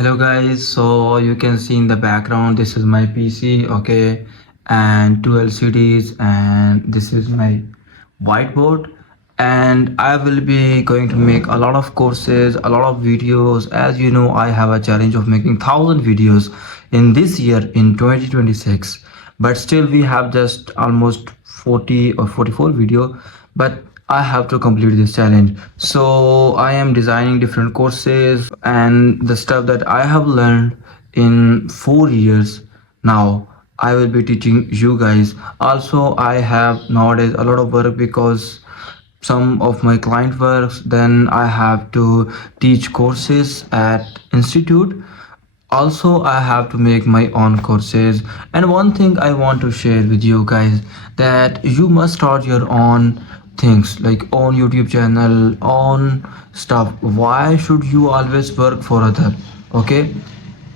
Hello guys, so you can see in the background this is my PC, okay, and two LCDs, and this is my whiteboard. And I will be going to make a lot of courses, a lot of videos. As you know, I have a challenge of making 1,000 videos in this year in 2026, but still we have just almost 40 or 44 video, but I have to complete this challenge. So I am designing different courses and the stuff that I have learned in 4 years now. I will be teaching you guys. Also, I have nowadays a lot of work because some of my client works. Then I have to teach courses at institute. Also, I have to make my own courses. And one thing I want to share with you guys, that you must start your own things, like own YouTube channel, own stuff. Why should you always work for other? Okay,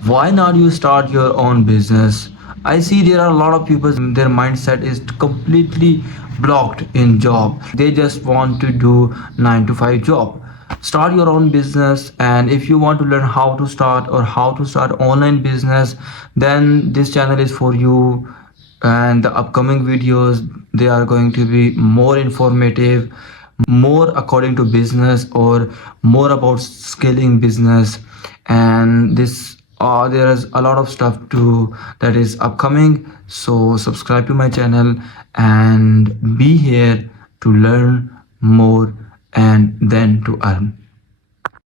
why not you start your own business? I see there are a lot of people, their mindset is completely blocked in job. They just want to do 9 to 5 job. Start your own business, and if you want to learn how to start or how to start online business, then this channel is for you. And the upcoming videos, they are going to be more informative, more according to business, or more about scaling business. And this there is a lot of stuff too that is upcoming. So subscribe to my channel and be here to learn more and then to earn.